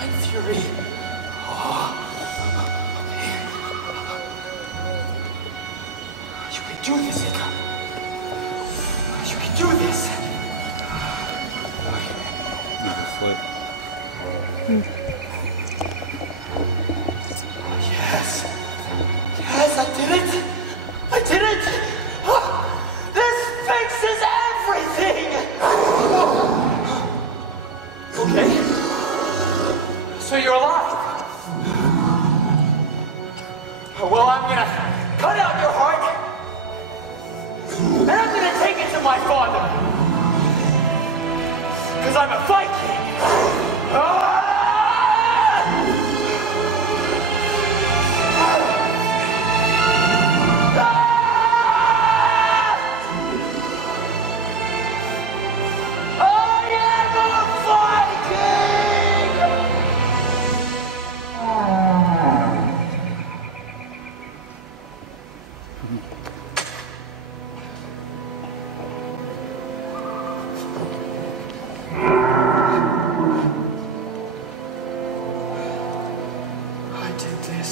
Night Fury. Oh. Okay. You can do this, Ika. You can do this. Yes. Yes, I did it. I did it. This fixes everything. Okay. So you're alive. Well, I'm gonna cut out your heart, and I'm gonna take it to my father. Because I'm a Viking. Ah! I did this.